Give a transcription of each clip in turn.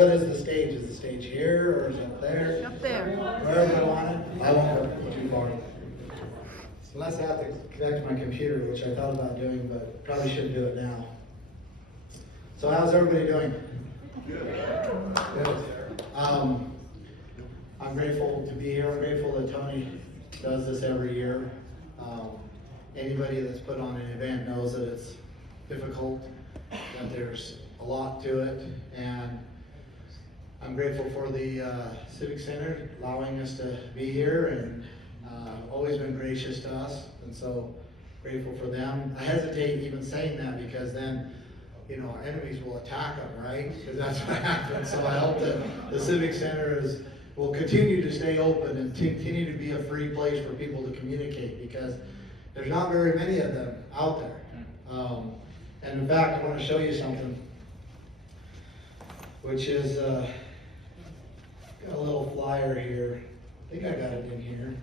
what is the stage? Is the stage here or is it up there? Up there. Wherever I want it. I won't go too far. Unless I have to connect to my computer, which I thought about doing, but probably shouldn't do it now. So how's everybody doing? Good. I'm grateful to be here. I'm grateful that Tony does this every year. Anybody that's put on an event knows that it's difficult, that there's a lot to it, and I'm grateful for the Civic Center allowing us to be here, and always been gracious to us, and so grateful for them. I hesitate even saying that because then, you know, our enemies will attack them, right? Because that's what happens. So I hope that the Civic Center will continue to stay open and continue to be a free place for people to communicate, because there's not very many of them out there. And in fact, I want to show you something, which is got a little flyer here. I think I got it in here.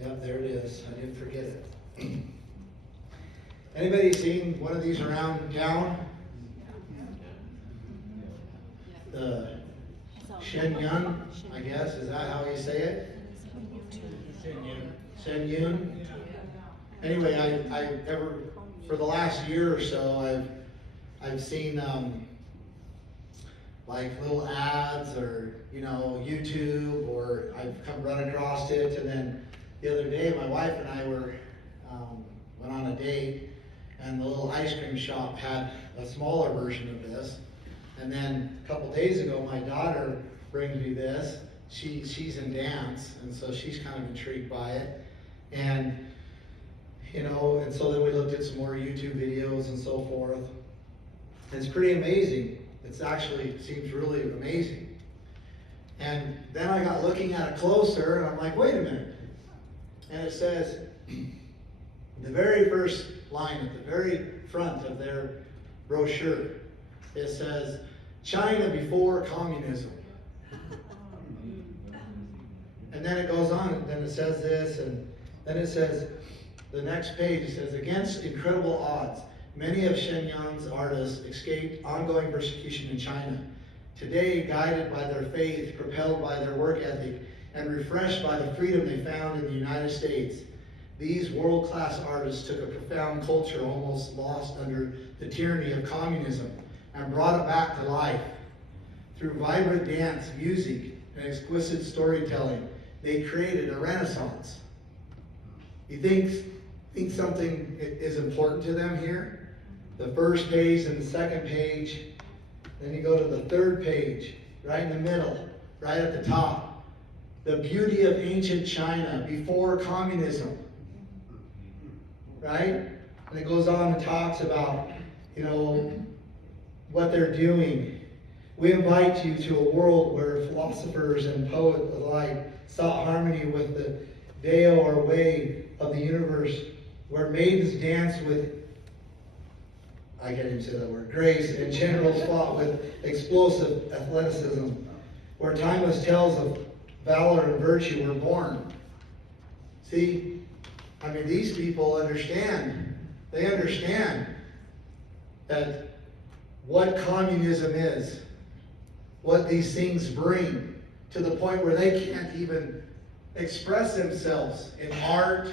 Yep, there it is. I didn't forget it. Anybody seen one of these around town? The Shenyun, I guess, is that how you say it? Shenyun. Anyway, I ever for the last year or so, I've seen like little ads or, you know, YouTube, or I've come run across it. And then the other day, my wife and I went on a date, and the little ice cream shop had a smaller version of this. And then a couple days ago, my daughter brings me this. She's in dance, and so she's kind of intrigued by it. And, you know, and so then we looked at some more YouTube videos and so forth. And it's pretty amazing. It actually seems really amazing. And then I got looking at it closer, and I'm like, wait a minute. And it says, the very first line at the very front of their brochure, it says, China before communism. And then it goes on, and then it says this, and then it says, the next page, it says, against incredible odds, many of Shenyang's artists escaped ongoing persecution in China. Today, guided by their faith, propelled by their work ethic, and refreshed by the freedom they found in the United States, these world-class artists took a profound culture almost lost under the tyranny of communism and brought it back to life. Through vibrant dance, music, and exquisite storytelling, they created a renaissance. You think something is important to them here? The first page and the second page, then you go to the third page, right in the middle, right at the top. The beauty of ancient China before communism, right? And it goes on and talks about, you know, what they're doing. We invite you to a world where philosophers and poets alike sought harmony with the Dao or way of the universe, where maidens dance with, I can't even say that word, grace, and generals fought with explosive athleticism, where timeless tales of valor and virtue were born. See, I mean, these people understand. They understand that what communism is, what these things bring, to the point where they can't even express themselves in art,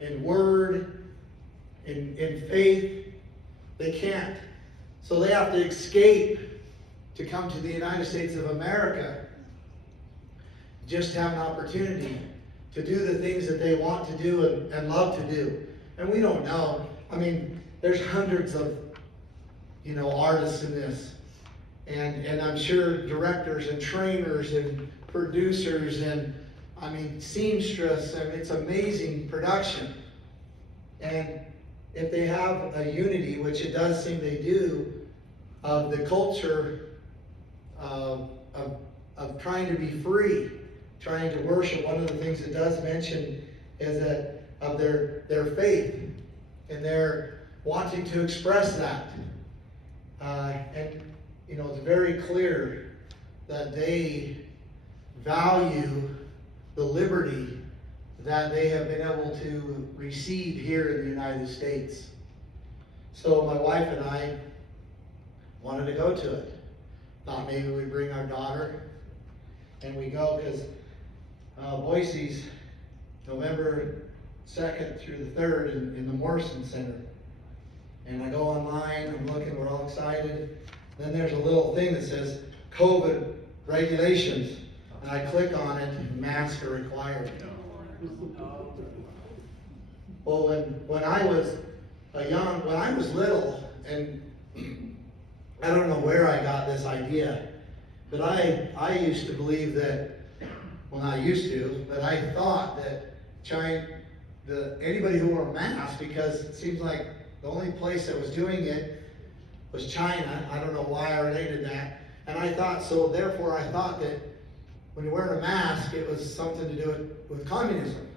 in word, in faith. They can't. So they have to escape to come to the United States of America, just to have an opportunity to do the things that they want to do and love to do. And we don't know. I mean, there's hundreds of, you know, artists in this. And I'm sure directors and trainers and producers and, I mean, seamstress. I mean, it's amazing production. And if they have a unity, which it does seem they do, of the culture of trying to be free, trying to worship. One of the things it does mention is that of their faith, and they're wanting to express that. And you know, it's very clear that they value the liberty that they have been able to receive here in the United States. So my wife and I wanted to go to it. thought maybe we'd bring our daughter and we go, because Boise's November 2nd through the 3rd in the Morrison Center. And I go online, I'm looking, we're all excited. Then there's a little thing that says COVID regulations. And I click on it, and masks are required. Well, when I was when I was little, and I don't know where I got this idea, but I used to believe that, well, not used to, but I thought that anybody who wore a mask, because it seems like the only place that was doing it was China. I don't know why I related that. And I thought, so therefore I thought that when you wear a mask, it was something to do with communism.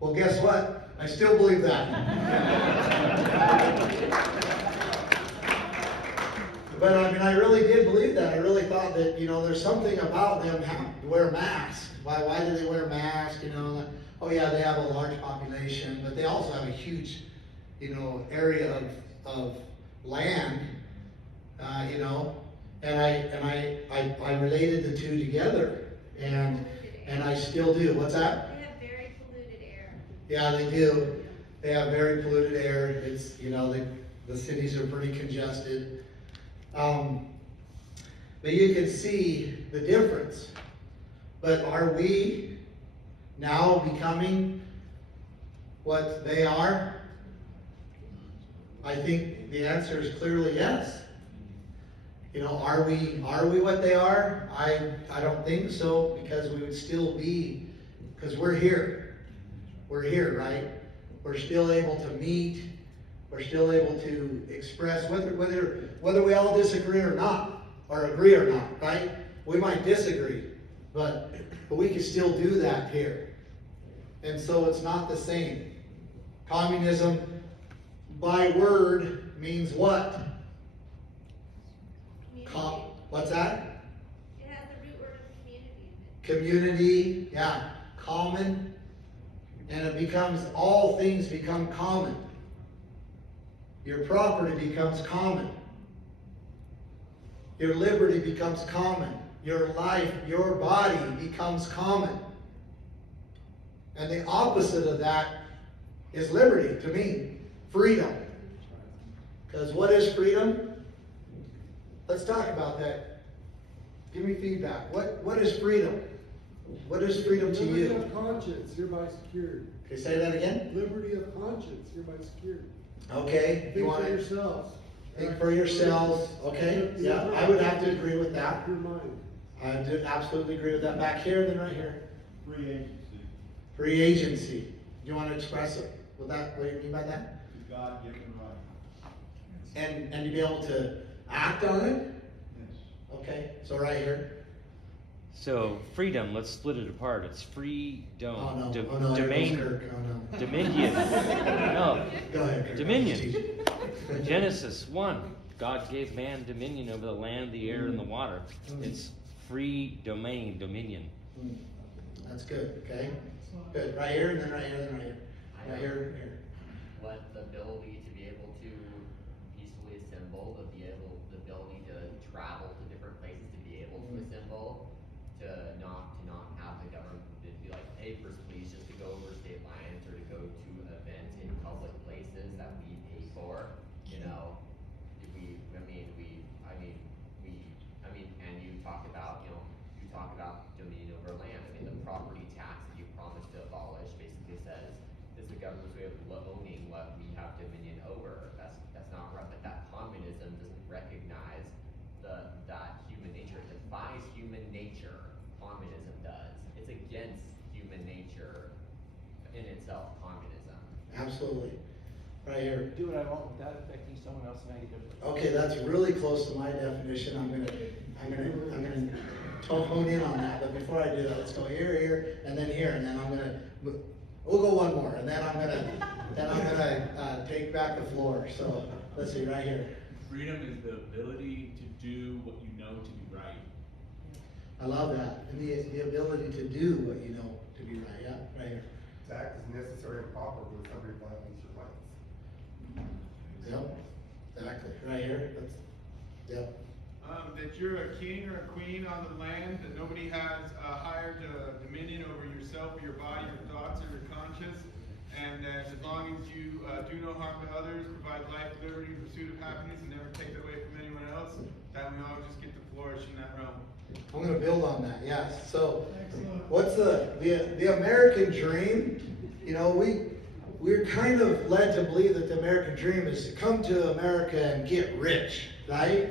Well, guess what? I still believe that. But I mean, I really did believe that. I really thought that, there's something about them having to wear masks. Why do they wear masks? Oh yeah, they have a large population, but they also have a huge, area of land, and I related the two together, and I still do. What's that? They have very polluted air. Yeah, they do. They have very polluted air. It's, the cities are pretty congested. But you can see the difference. But are we now becoming what they are? I think the answer is clearly yes. Are we what they are? I don't think so, because we would still be, because we're here. We're here, right? We're still able to meet. We're still able to express, whether we all disagree or not, or agree or not, right? We might disagree, but we can still do that here. And so it's not the same. Communism, by word, means what? What's that? It has the root word of community in it. Community, yeah. Common. And it becomes, all things become common. Your property becomes common. Your liberty becomes common. Your life, your body becomes common. And the opposite of that is liberty to me. Freedom. Because what is freedom? Let's talk about that. Give me feedback. What is freedom? What is freedom to you? Liberty of conscience, hereby secured. Okay, say that again. Liberty of conscience, hereby secured. Okay. Think for yourselves. Think for yourselves. Okay. Yeah, I would have to agree with that. Your mind. I do absolutely agree with that. Back here, then right here. Free agency. Free agency. Do you want to express it? What do you mean by that? To God given right. And to be able to act on it? Yes. Okay. So right here. So freedom, let's split it apart. It's freedom. Oh no. Do- Oh no. Here domain. goes Kirk. Oh no. Dominion. No. Go ahead, Kirk. Dominion. Genesis 1. God gave man dominion over the land, the air, and the water. It's free domain, dominion. That's good. Okay. Good. Right here, and then right here, then right here. Right here, here. What the ability to be able to peacefully assemble, the ability to travel to different places, to be able to assemble, to not have the government be like, hey, first please, just to go over state lines or to go to events in public places that we pay for, and you talk about dominion over land. I mean, the property tax that you promised to abolish basically says is the government's way of owning what we have dominion over. That's not right. But that communism doesn't recognize that human nature. It defies human nature. Communism does. It's against human nature in itself. Communism. Absolutely. Right here. Do what I want without affecting someone else negatively. Okay, that's really close to my definition. I'm gonna hone in on that. But before I do that, let's go here, and then here, and then we'll go one more, and then I'm gonna take back the floor. So let's see, right here. Freedom is the ability to do what you know to be right. I love that, and the ability to do what you know to be right. Yeah, right here. To act as necessary and proper when somebody violates your rights. Yep, exactly. Right here. Yep. That you're a king or a queen on the land, that nobody has higher dominion over yourself, or your body, your thoughts, or your conscience, and that as long as you do no harm to others, provide life, liberty, pursuit of happiness, and never take that away from anyone else, that we all just get to flourish in that realm. I'm going to build on that, yes. So, what's the American dream? You know, we're kind of led to believe that the American dream is to come to America and get rich, right?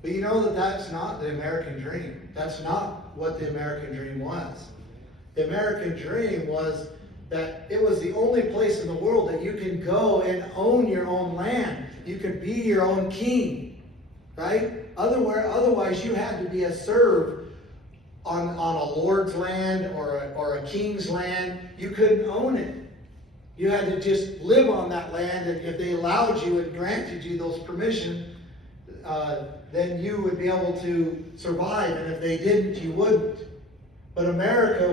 But you know that that's not the American dream. That's not what the American dream was. The American dream was that it was the only place in the world that you can go and own your own land. You could be your own king, right? Otherwise, you had to be a serf on a lord's land or a king's land. You couldn't own it. You had to just live on that land, and if they allowed you and granted you those permissions, then you would be able to survive, and if they didn't, you wouldn't. But America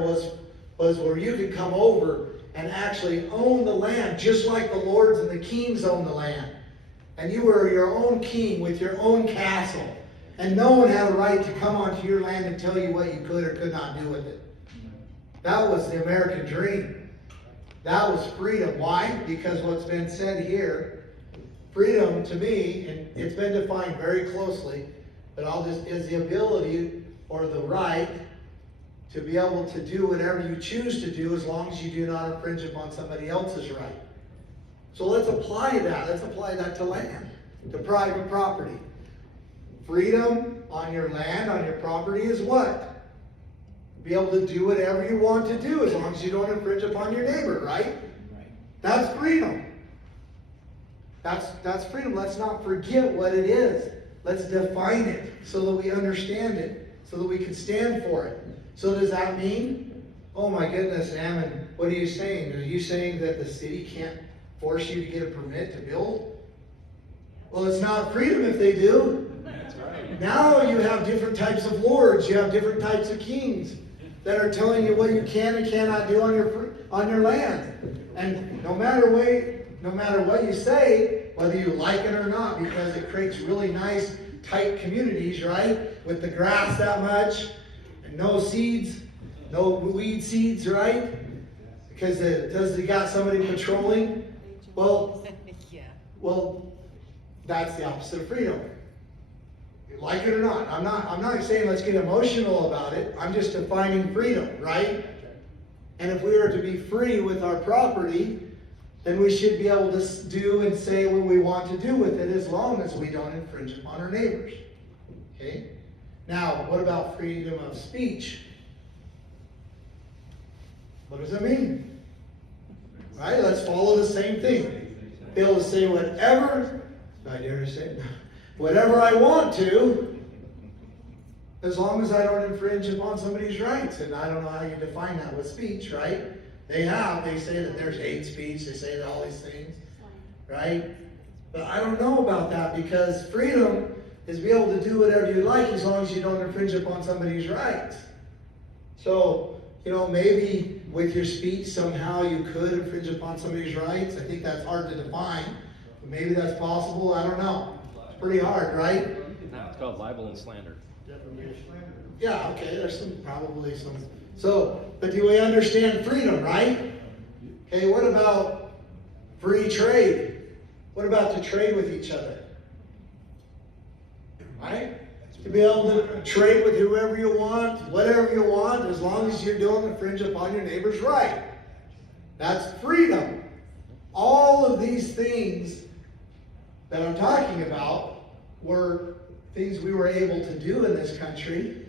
was where you could come over and actually own the land, just like the lords and the kings owned the land. And you were your own king with your own castle. And no one had a right to come onto your land and tell you what you could or could not do with it. That was the American dream. That was freedom. Why? Because what's been said here, freedom to me, and it's been defined very closely, but is the ability or the right to be able to do whatever you choose to do as long as you do not infringe upon somebody else's right. So let's apply that. Let's apply that to land, to private property. Freedom on your land, on your property is what? Be able to do whatever you want to do as long as you don't infringe upon your neighbor, right? That's freedom. That's freedom. Let's not forget what it is. Let's define it so that we understand it, so that we can stand for it. So does that mean, oh my goodness, Ammon, what are you saying? Are you saying that the city can't force you to get a permit to build? Well, it's not freedom if they do. That's right. Now you have different types of lords. You have different types of kings that are telling you what you can and cannot do on your land. And no matter what you say, whether you like it or not, because it creates really nice, tight communities, right? With the grass that much, and no seeds, no weed seeds, right? Because you got somebody patrolling. Well, that's the opposite of freedom. Like it or not. I'm not saying let's get emotional about it. I'm just defining freedom, right? And if we are to be free with our property, then we should be able to do and say what we want to do with it as long as we don't infringe upon our neighbors. Okay? Now, what about freedom of speech? What does it mean? Right? Let's follow the same thing. Be able to say whatever, I dare to say, whatever I want to, as long as I don't infringe upon somebody's rights. And I don't know how you define that with speech, right? They say that there's hate speech, they say that all these things, right? But I don't know about that, because freedom is be able to do whatever you like as long as you don't infringe upon somebody's rights. So, maybe with your speech somehow you could infringe upon somebody's rights. I think that's hard to define. But maybe that's possible, I don't know. It's pretty hard, right? No, it's called libel and slander. Yeah, okay, there's probably some. So, but do we understand freedom, right? Okay, what about free trade? What about to trade with each other? Right? To be able to trade with whoever you want, whatever you want, as long as you don't infringe upon your neighbor's right. That's freedom. All of these things that I'm talking about were things we were able to do in this country,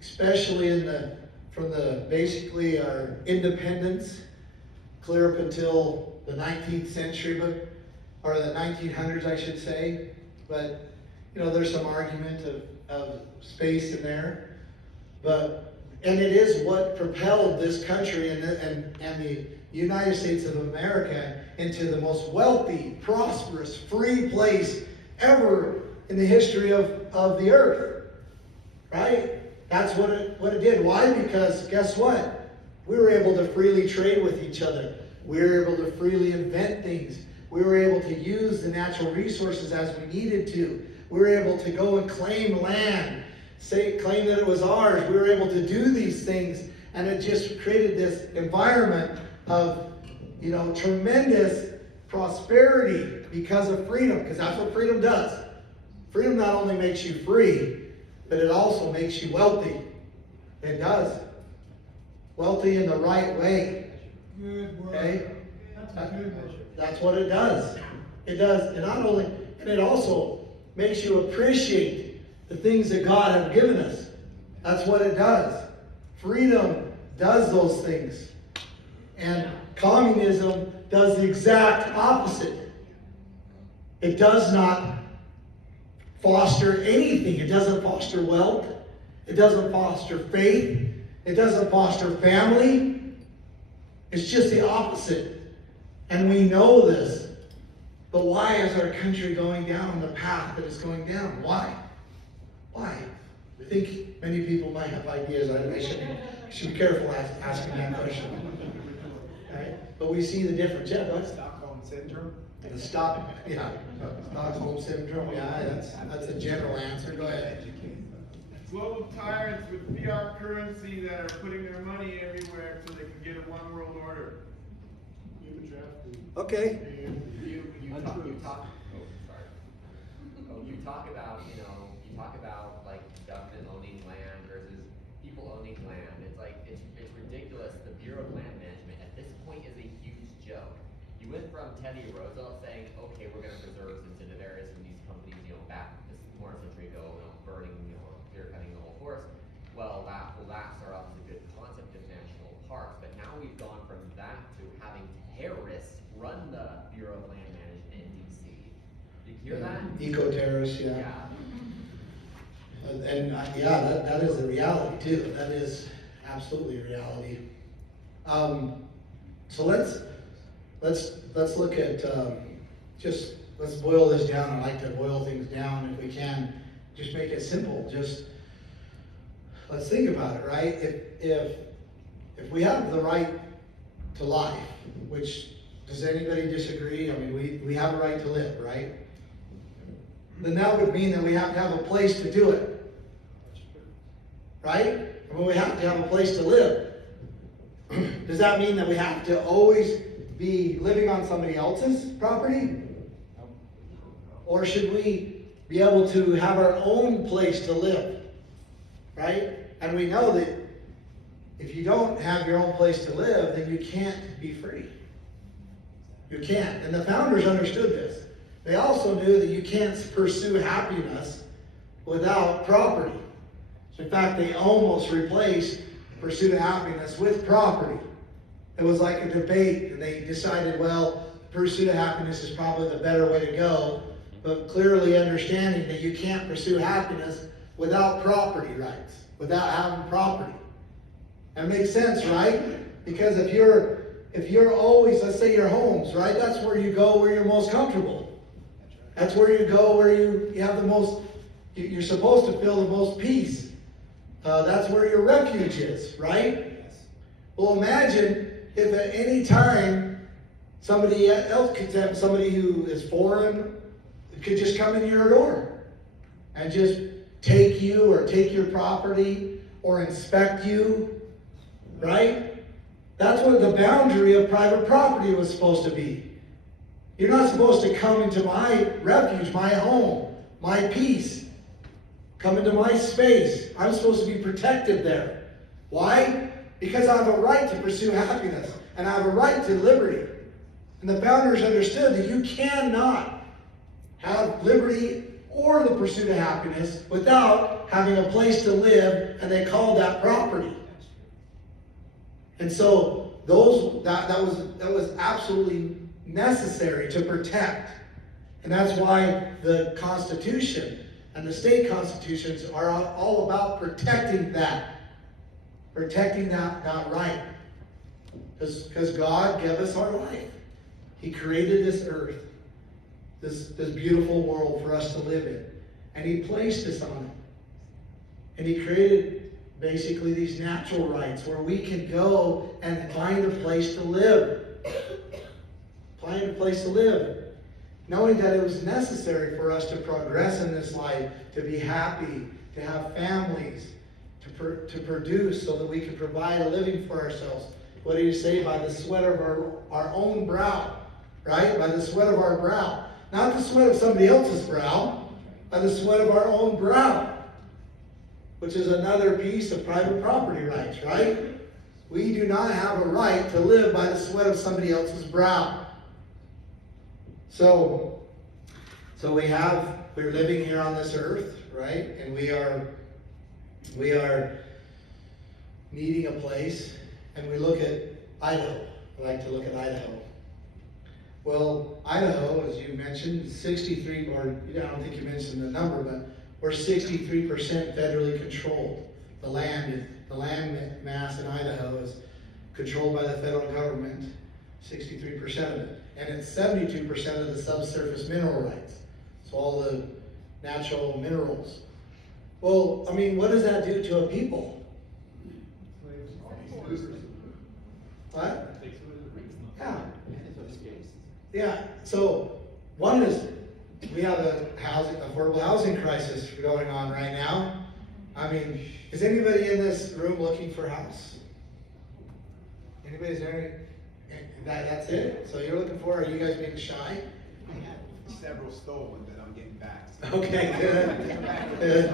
especially from basically our independence, clear up until the 19th century, or the 1900s, I should say. But there's some argument of space in there. And it is what propelled this country and the United States of America into the most wealthy, prosperous, free place ever in the history of the earth. Right? That's what it did. Why? Because guess what? We were able to freely trade with each other. We were able to freely invent things. We were able to use the natural resources as we needed to. We were able to go and claim land, claim that it was ours. We were able to do these things, and it just created this environment of, tremendous prosperity because of freedom, because that's what freedom does. Freedom not only makes you free, but it also makes you wealthy. It does. Wealthy in the right way. Good word. Okay? That's a good word. That's what it does. It does. And it also makes you appreciate the things that God has given us. That's what it does. Freedom does those things. And communism does the exact opposite. It does not foster anything. It doesn't foster wealth. It doesn't foster faith. It doesn't foster family. It's just the opposite. And we know this. But why is our country going down the path that it's going down? Why? Why? I think many people might have ideas. I should be careful asking that question. Right? But we see the difference. Yeah, but Stockholm syndrome. Stockholm syndrome. Yeah, that's a general answer. Go ahead. Global tyrants with fiat currency that are putting their money everywhere so they can get a one world order. Human trafficking. Okay. You talk about, like government owning land versus people owning land. It's like, it's ridiculous. The Bureau of Land Management at this point is a huge joke. You went from Teddy Roosevelt saying, okay, we're gonna preserve sensitive areas from these companies, back more than a century ago, burning, clear cutting the whole forest. Well, LAPs are obviously a good concept of national parks, but now we've gone from that to having terrorists run the Bureau of Land Management in DC. Did you hear that? Eco-terrorists, yeah. That is the reality too. That is absolutely a reality. So let's look at let's boil this down. I like to boil things down if we can. Just make it simple. Just let's think about it, right? If we have the right to life, which does anybody disagree? I mean, we have a right to live, right? Then that would mean that we have to have a place to do it. Right? I mean, we have to have a place to live. Does that mean that we have to always be living on somebody else's property? Or should we be able to have our own place to live? Right? And we know that if you don't have your own place to live, then you can't be free. You can't. And the founders understood this. They also knew that you can't pursue happiness without property. In fact, they almost replaced pursuit of happiness with property. It was like a debate, and they decided, well, pursuit of happiness is probably the better way to go, but clearly understanding that you can't pursue happiness without property rights, without having property. That makes sense, right? Because if you're always, let's say your homes, right? That's where you go where you're most comfortable. That's where you go where you have the most, you're supposed to feel the most peace. That's where your refuge is, right? Well, imagine if at any time somebody else somebody who is foreign could just come in your door and just take you or take your property or inspect you, right? That's what the boundary of private property was supposed to be. You're not supposed to come into my refuge, my home, my peace. Come into my space. I'm supposed to be protected there. Why? Because I have a right to pursue happiness. And I have a right to liberty. And the founders understood that you cannot have liberty or the pursuit of happiness without having a place to live, and they called that property. And so that was absolutely necessary to protect. And that's why the Constitution and the state constitutions are all about protecting that right. Because God gave us our life. He created this earth, this beautiful world for us to live in. And He placed us on it. And He created basically these natural rights where we can go and find a place to live. Find a place to live. knowing that it was necessary for us to progress in this life, to be happy, to have families, to produce so that we can provide a living for ourselves. What do you say? By the sweat of our own brow, right? By the sweat of our brow. Not the sweat of somebody else's brow, by the sweat of our own brow, which is another piece of private property rights, right? We do not have a right to live by the sweat of somebody else's brow. So we're living here on this earth, right? And we are needing a place, and we look at Idaho. I like to look at Idaho. Well, Idaho, as you mentioned, 63, or I don't think you mentioned the number, but we're 63% federally controlled. The land mass in Idaho is controlled by the federal government, 63% of it. And it's 72% of the subsurface mineral rights. So all the natural minerals. Well, I mean, what does that do to a people? What? Yeah. Yeah. So one is we have a affordable housing crisis going on right now. I mean, is anybody in this room looking for a house? Anybody's there? That's it? So you're looking for, are you guys being shy? I have several stolen that I'm getting back. Okay, good.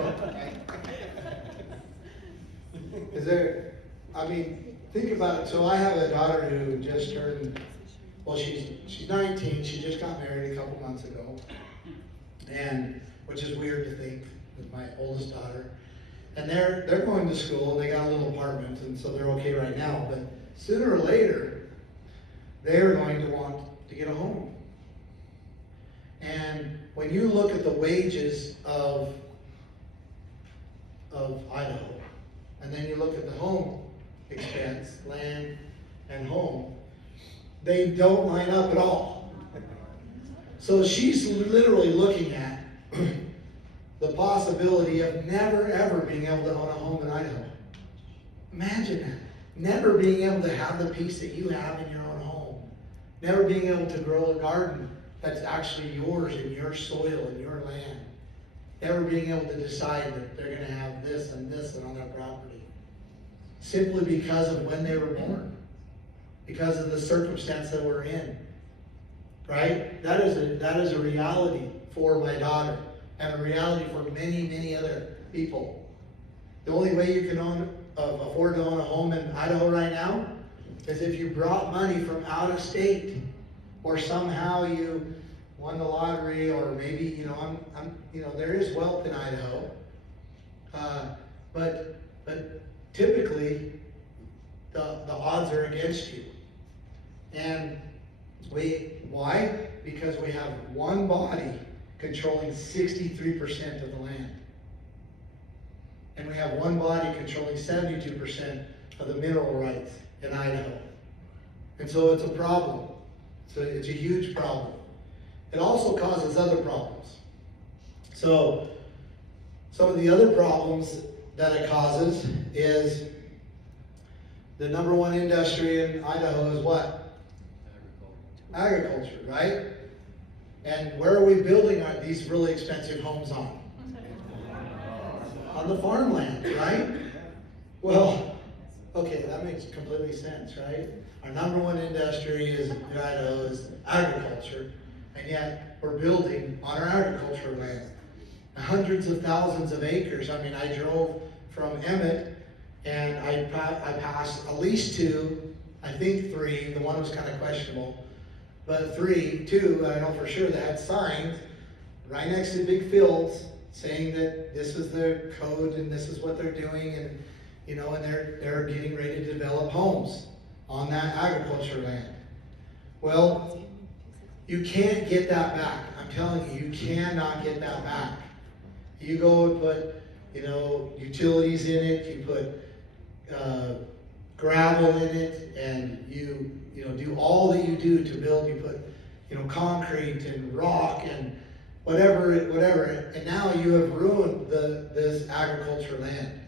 Is there, I mean, think about it. So I have a daughter who just turned, well, she's 19. She just got married a couple months ago. And, which is weird to think, with my oldest daughter. And they're going to school, and they got a little apartment, and so they're okay right now. But sooner or later, they're going to want to get a home. And when you look at the wages of Idaho, and then you look at the home expense, land and home, they don't line up at all. So she's literally looking at the possibility of never ever being able to own a home in Idaho. Imagine that. Never being able to have the peace that you have in your own home. Never being able to grow a garden that's actually yours in your soil, in your land. Never being able to decide that they're going to have this and on their property. Simply because of when they were born. Because of the circumstance that we're in. Right? That is a reality for my daughter. And a reality for many, many other people. The only way you can afford to own a home in Idaho right now is if you brought money from out of state, or somehow you won the lottery, or maybe there is wealth in Idaho, but typically the odds are against you. And why? Because we have one body controlling 63% of the land. And we have one body controlling 72% of the mineral rights in Idaho. And so it's a problem. So it's a huge problem. It also causes other problems. So some of the other problems that it causes is the number one industry in Idaho is what? Agriculture, right? And where are we building these really expensive homes on? On the farmland, right? Well, okay, that makes completely sense, right? Our number one industry in Idaho is agriculture, and yet we're building on our agricultural land. Hundreds of thousands of acres. I mean, I drove from Emmett, and I passed at least two, I think three, the one was kind of questionable, but two, I know for sure, that had signs right next to big fields saying that this is their code and this is what they're doing, and and they're getting ready to develop homes on that agriculture land. Well, you can't get that back. I'm telling you, you cannot get that back. You go and put, utilities in it, you put gravel in it, and you do all that you do to build. You put, concrete and rock and whatever, and now you have ruined this agriculture land.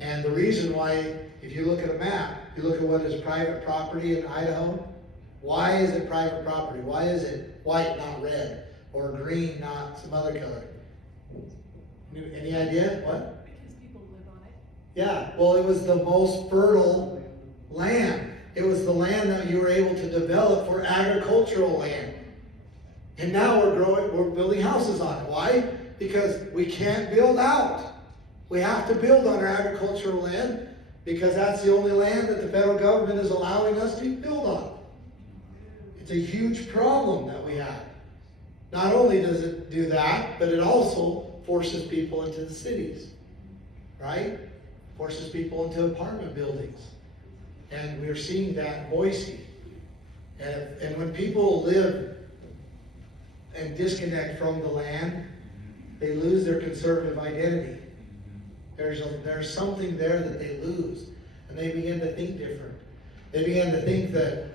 And the reason why, if you look at a map, you look at what is private property in Idaho. Why is it private property? Why is it white, not red? or green, not some other color. Any idea? What? Because people live on it. Yeah, well, it was the most fertile land. It was the land that you were able to develop for agricultural land. And now we're building houses on it. Why? Because we can't build out. We have to build on our agricultural land because that's the only land that the federal government is allowing us to build on. It's a huge problem that we have. Not only does it do that, but it also forces people into the cities, right? Forces people into apartment buildings. And we're seeing that in Boise. And when people live and disconnect from the land, they lose their conservative identity. There's something there that they lose, and they begin to think different. They begin to think that,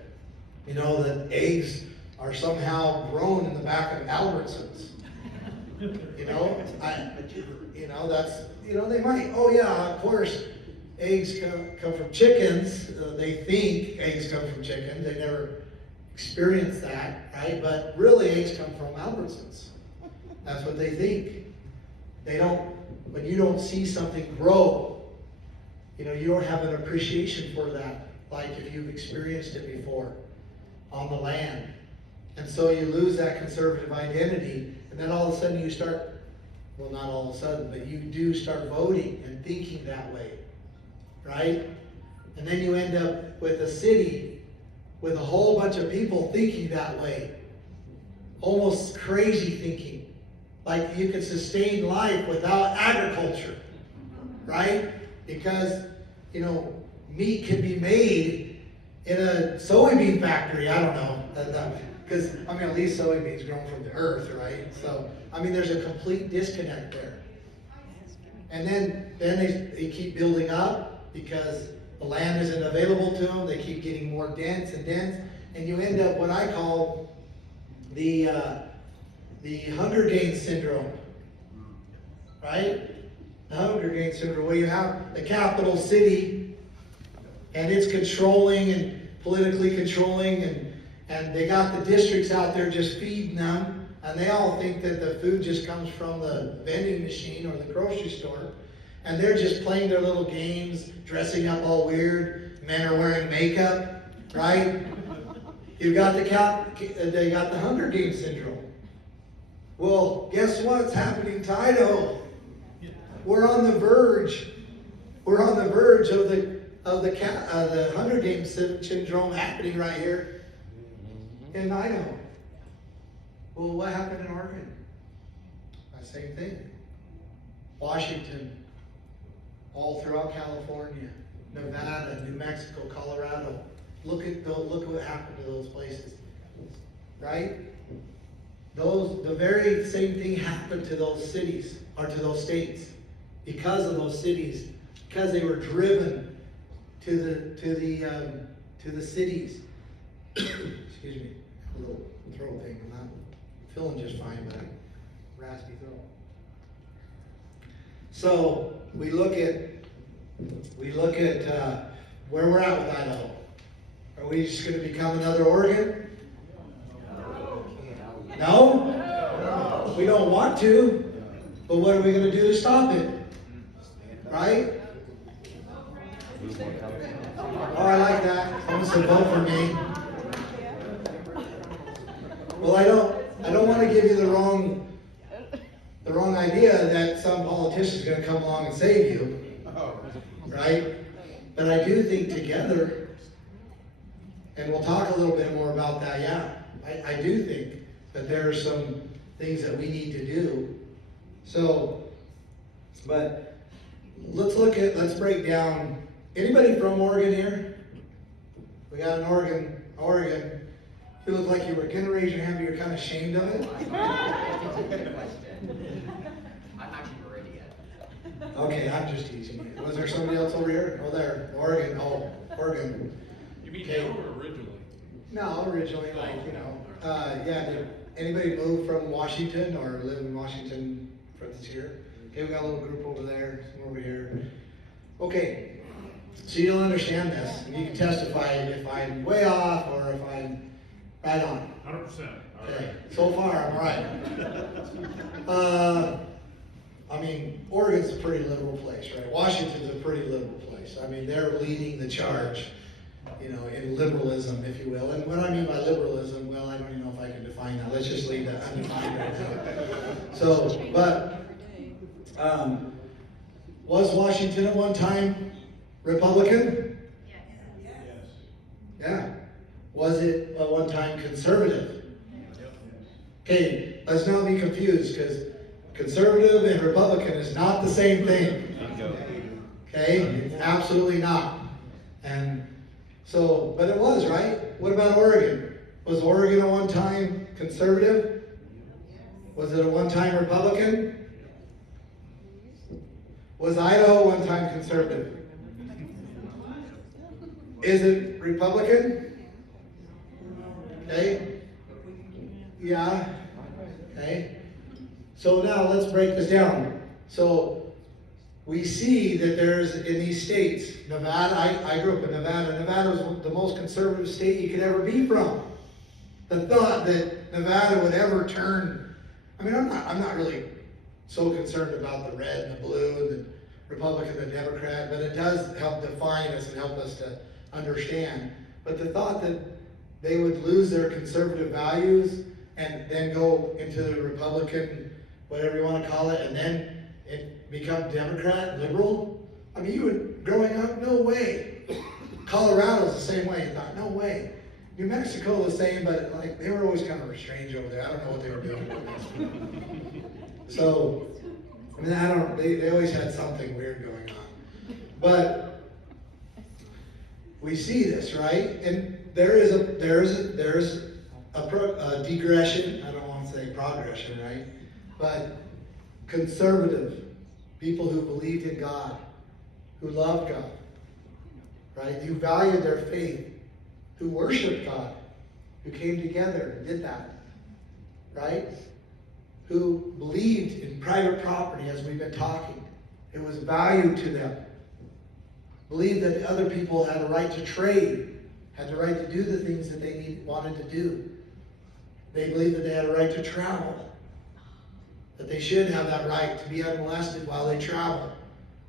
that eggs are somehow grown in the back of Albertsons. They might, oh yeah, of course, eggs come from chickens. They think eggs come from chickens. They never experience that, right? But really, eggs come from Albertsons. That's what they think. When you don't see something grow, you don't have an appreciation for that, like if you've experienced it before on the land. And so you lose that conservative identity, and then all of a sudden you start, well, not all of a sudden, but you do start voting and thinking that way, right? And then you end up with a city with a whole bunch of people thinking that way, almost crazy thinking. Like you could sustain life without agriculture, right? Because, meat can be made in a soybean factory. I don't know. Because, at least soybeans grown from the earth, right? So, there's a complete disconnect there. And then they keep building up because the land isn't available to them. They keep getting more dense and dense. And you end up what I call the Hunger Games syndrome, right? The Hunger Games syndrome, where you have the capital city, and it's controlling and politically controlling, and they got the districts out there just feeding them, and they all think that the food just comes from the vending machine or the grocery store, and they're just playing their little games, dressing up all weird. Men are wearing makeup, right? They got the Hunger Games syndrome. Well, guess what's happening to Idaho? We're on the verge. We're on the verge of the Hunger Games syndrome happening right here in Idaho. Well, what happened in Oregon? The same thing. Washington, all throughout California, Nevada, New Mexico, Colorado. Look what happened to those places, right? The very same thing happened to those cities, or to those states, because of those cities, because they were driven to the cities. Excuse me, a little throat thing. I'm not feeling just fine, but raspy throat. So we look at where we're at with Idaho. Are we just going to become another Oregon? No? We don't want to, but what are we going to do to stop it? Right? Oh, I like that. Someone said vote for me. Well, I don't want to give you the wrong idea that some politician is going to come along and save you. Right? But I do think together, and we'll talk a little bit more about that, yeah. I do think that there are some things that we need to do. So, but let's break down. Anybody from Oregon here? We got an Oregon. You look like you were going to raise your hand, but you're kind of ashamed of it. I'm actually Meridian. Okay, I'm just teasing you. Was there somebody else over here? Oh, there. Oregon. Oh, Oregon. You mean Okay. now or originally? No, originally, yeah, did anybody move from Washington or live in Washington, for instance, here? Okay, we got a little group over there, some over here. Okay, so you'll understand this, and you can testify if I'm way off or if I'm right on. 100%. Okay, so far I'm right. I mean, Oregon's a pretty liberal place, right? Washington's a pretty liberal place. I mean, they're leading the charge, you know, in liberalism, if you will. And what I mean by liberalism, well, I don't even know if I can define that. Let's just leave that undefined right now. So, but, was Washington at one time Republican? Yes. Yeah. Was it at one time conservative? Okay, let's not be confused, because conservative and Republican is not the same thing. Bingo. Okay, it's absolutely not. And so, but it was, right? What about Oregon? Was Oregon at one time conservative? Was it at one time Republican? Was Idaho one time conservative? Is it Republican? Okay. Yeah. Okay. So now let's break this down. So we see that there's in these states, Nevada, I grew up in Nevada. Nevada was the most conservative state you could ever be from. The thought that Nevada would ever turn, I mean, I'm not really so concerned about the red and the blue and the Republican and the Democrat, but it does help define us and help us to understand. But the thought that they would lose their conservative values and then go into the Republican, whatever you want to call it, and then it become Democrat, liberal. I mean, you would, growing up, no way. Colorado's the same way. You thought, no way. New Mexico the same, but like they were always kind of strange over there. I don't know what they were doing. So, I mean, they always had something weird going on. But we see this, right? And there's a digression. I don't want to say progression, right? But conservative people who believed in God, who loved God, right? Who valued their faith, who worshiped God, who came together and did that, right? Who believed in private property, as we've been talking. It was valued to them. Believed that other people had a right to trade, had the right to do the things that they wanted to do. They believed that they had a right to travel, that they should have that right to be unmolested while they travel.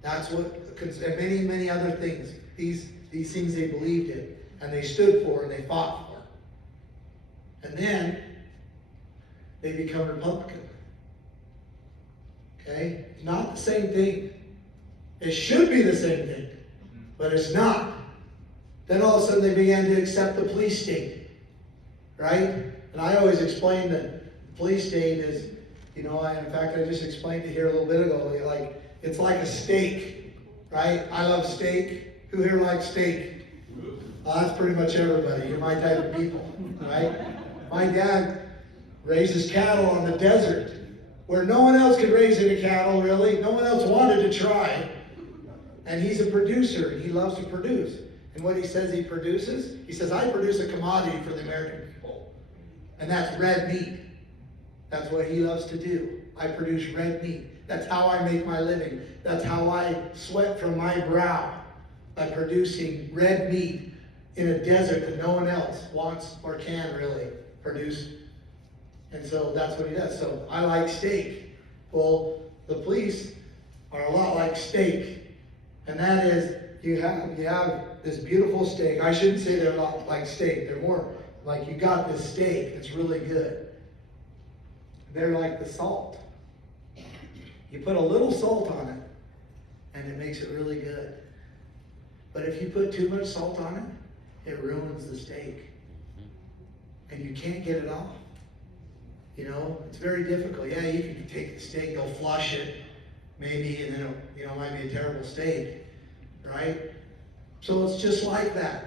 That's what, and many, many other things. These things they believed in, and they stood for, and they fought for. And then they become Republican. Okay? It's not the same thing. It should be the same thing, but it's not. Then all of a sudden they began to accept the police state, right? And I always explain that the police state is, you know, in fact I just explained it here a little bit ago, like it's like a steak, right? I love steak. Who here likes steak? Well, that's pretty much everybody. You're my type of people, right? My dad raises cattle on the desert where no one else could raise any cattle, really. No one else wanted to try. And he's a producer, and he loves to produce. And what he says he produces, he says, I produce a commodity for the American people. And that's red meat. That's what he loves to do. I produce red meat. That's how I make my living. That's how I sweat from my brow, by producing red meat in a desert that no one else wants or can really produce. And so that's what he does. So I like steak. Well, the police are a lot like steak. And that is, you have this beautiful steak. I shouldn't say they're a lot like steak. They're more like you got this steak that's really good. They're like the salt. You put a little salt on it, and it makes it really good. But if you put too much salt on it, it ruins the steak. And you can't get it off. You know, it's very difficult. Yeah, you can take the steak, go flush it, maybe, and then it might be a terrible steak, right? So it's just like that.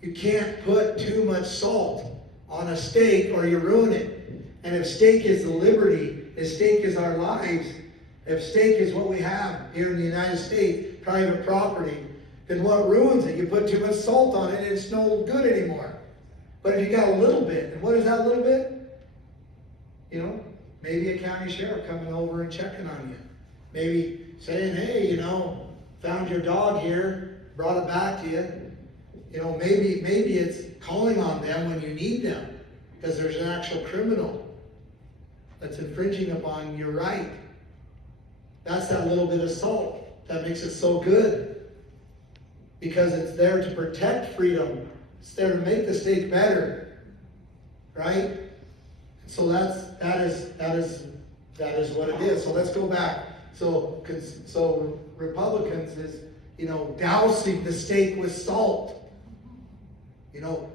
You can't put too much salt on a steak or you ruin it. And if steak is the liberty, if steak is our lives, if steak is what we have here in the United States, private property, then what ruins it? You put too much salt on it and it's no good anymore. But if you got a little bit, and what is that little bit? You know, maybe a county sheriff coming over and checking on you. Maybe saying, hey, found your dog here, brought it back to you. You know, maybe it's calling on them when you need them. because there's an actual criminal that's infringing upon your right. That's that little bit of salt that makes it so good. Because it's there to protect freedom. It's there to make the state better. Right? So that is what it is. So let's go back. So Republicans is, dousing the state with salt.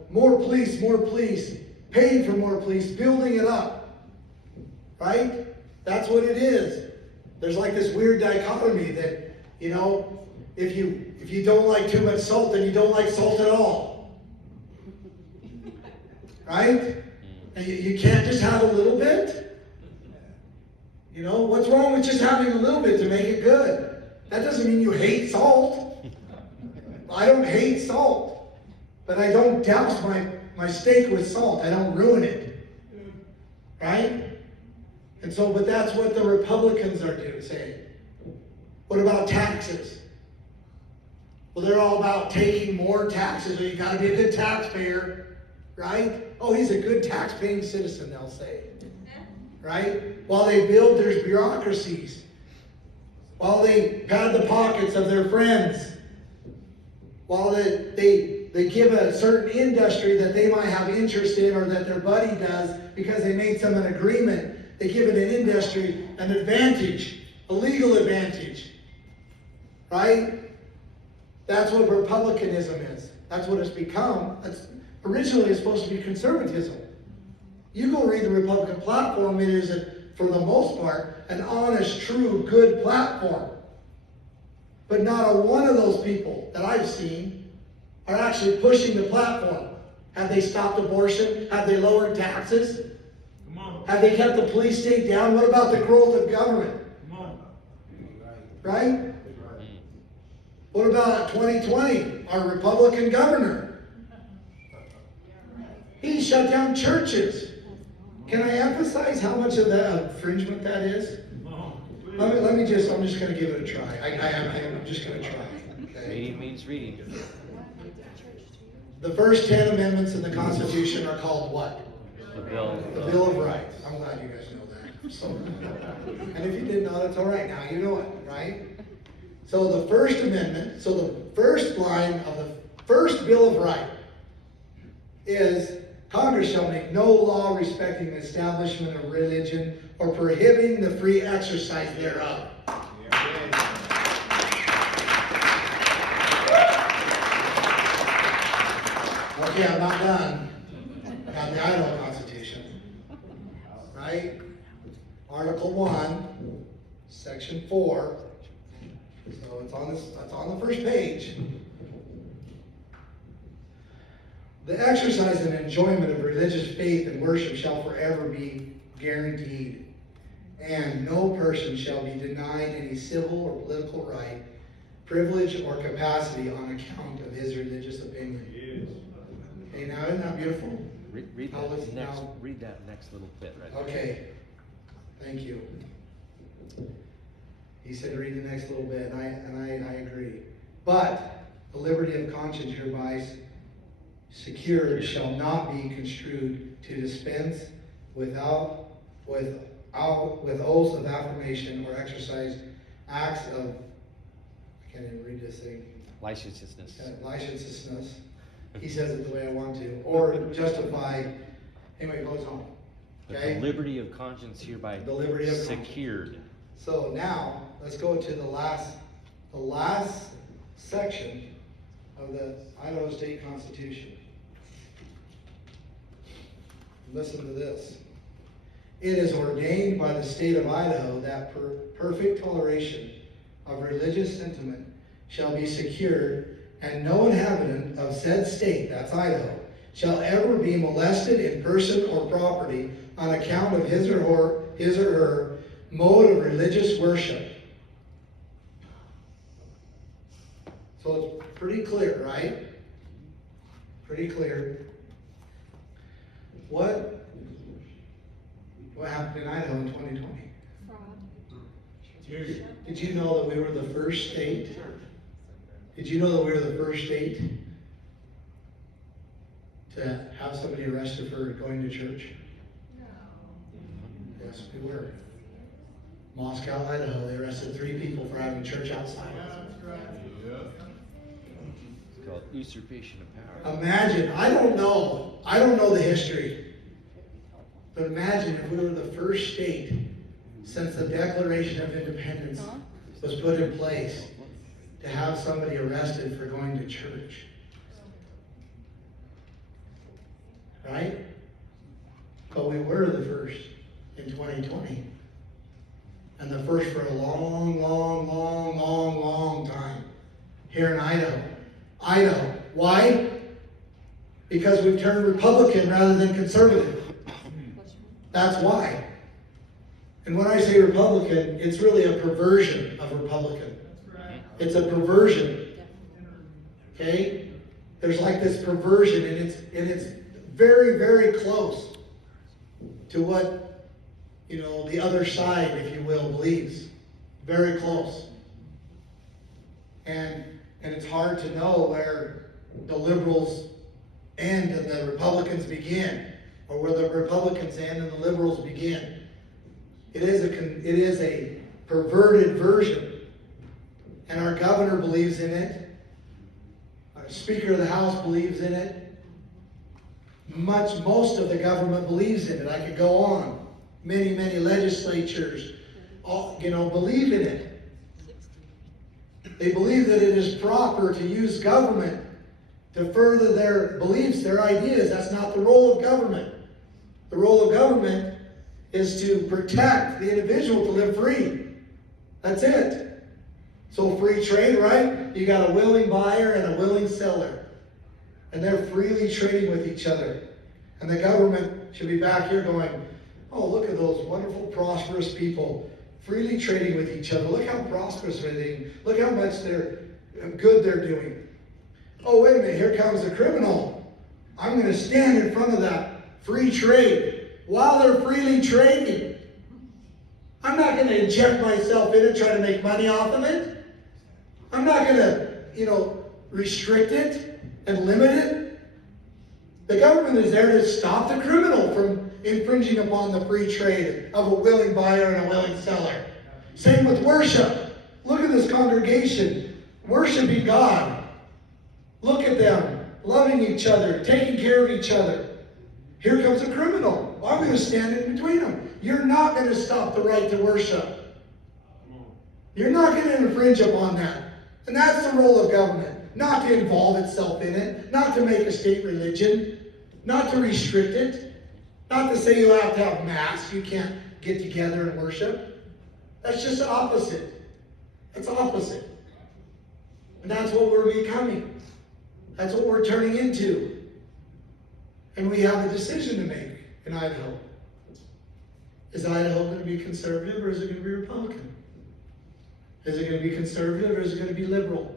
More police, paying for more police, building it up. Right? That's what it is. There's like this weird dichotomy that, if you don't like too much salt, then you don't like salt at all. Right? And you can't just have a little bit. What's wrong with just having a little bit to make it good? That doesn't mean you hate salt. I don't hate salt. But I don't douse my steak with salt. I don't ruin it. Right? And so, but that's what the Republicans are saying. What about taxes? Well, they're all about taking more taxes. Well, you gotta be a good taxpayer, right? Oh, he's a good tax-paying citizen, they'll say. Right? While they build their bureaucracies. While they pad the pockets of their friends. While they give a certain industry that they might have interest in or that their buddy does because they made some an agreement. They give it an industry an advantage, a legal advantage. Right? That's what republicanism is. That's what it's become. Originally it's supposed to be conservatism. You go read the Republican platform, it is, for the most part, an honest, true, good platform. But not a one of those people that I've seen are actually pushing the platform. Have they stopped abortion? Have they lowered taxes? Come on. Have they kept the police state down? What about the growth of government? Come on. Right? What about 2020? Our Republican governor. He shut down churches. Can I emphasize how much of that infringement that is? I'm just going to give it a try. I'm just going to try. Okay? Reading means reading. The first 10 amendments in the Constitution are called what? The Bill. The Bill of Rights. I'm glad you guys know that. So, and if you didn't know, that's all right. Now you know it, right? So the First Amendment, so the first line of the first Bill of Rights is, Congress shall make no law respecting the establishment of religion or prohibiting the free exercise thereof. Okay, I'm not done. I got the Idaho Constitution. Right? Article 1, Section 4. So it's on the first page. The exercise and enjoyment of religious faith and worship shall forever be guaranteed, and no person shall be denied any civil or political right, privilege, or capacity on account of his religious opinion. Okay, now isn't that beautiful? Read Now listen, read that next little bit right there. Okay, thank you. He said read the next little bit, and I agree. But the liberty of conscience hereby secured shall not be construed to dispense with oaths of affirmation or exercise acts of, I can't even read this thing. Licentiousness. Licentiousness. He says it the way I want to, or justify. Anyway, it goes on. But Okay. the liberty of conscience hereby The liberty of secured. So now let's go to the last section of the Idaho State Constitution. Listen to this. It is ordained by the state of Idaho that perfect toleration of religious sentiment shall be secured, and no inhabitant of said state, that's Idaho, shall ever be molested in person or property on account of his or her mode of religious worship. So it's pretty clear, right? Pretty clear. What happened in Idaho in 2020? Did you know that we were the first state? Did you know that we were the first state to have somebody arrested for going to church? Yes, we were. Moscow, Idaho, they arrested 3 people for having church outside. It's called usurpation of power. Imagine, I don't know the history, but imagine if we were the first state since the Declaration of Independence was put in place to have somebody arrested for going to church. Right? But we were the first in 2020. And the first for a long, long, long, long, long time here in Idaho. Idaho. Why? Because we've turned Republican rather than conservative. That's why. And when I say Republican, it's really a perversion of Republican. It's a perversion. Okay? There's like this perversion, and it's very, very close to what, the other side, if you will, believes. Very close. And it's hard to know where the liberals end and the Republicans begin, or where the Republicans end and the liberals begin. It is a perverted version. And our governor believes in it. Our Speaker of the House believes in it. Most of the government believes in it. I could go on. Many, many legislatures, believe in it. They believe that it is proper to use government to further their beliefs, their ideas. That's not the role of government. The role of government is to protect the individual to live free. That's it. So free trade, right? You got a willing buyer and a willing seller. And they're freely trading with each other. And the government should be back here going, oh, look at those wonderful, prosperous people freely trading with each other. Look how prosperous they're doing. Look how much good they're doing. Oh, wait a minute, here comes a criminal. I'm going to stand in front of that free trade while they're freely trading. I'm not going to inject myself in it, try to make money off of it. I'm not going to, restrict it and limit it. The government is there to stop the criminal from infringing upon the free trade of a willing buyer and a willing seller. Same with worship. Look at this congregation worshiping God. Look at them loving each other, taking care of each other. Here comes a criminal. Well, I'm going to stand in between them. You're not going to stop the right to worship. You're not going to infringe upon that. And that's the role of government. Not to involve itself in it. Not to make a state religion. Not to restrict it. Not to say you have to have mass. You can't get together and worship. That's just opposite. It's opposite. And that's what we're becoming. That's what we're turning into. And we have a decision to make in Idaho. Is Idaho going to be conservative or is it going to be Republican? Is it going to be conservative or is it going to be liberal?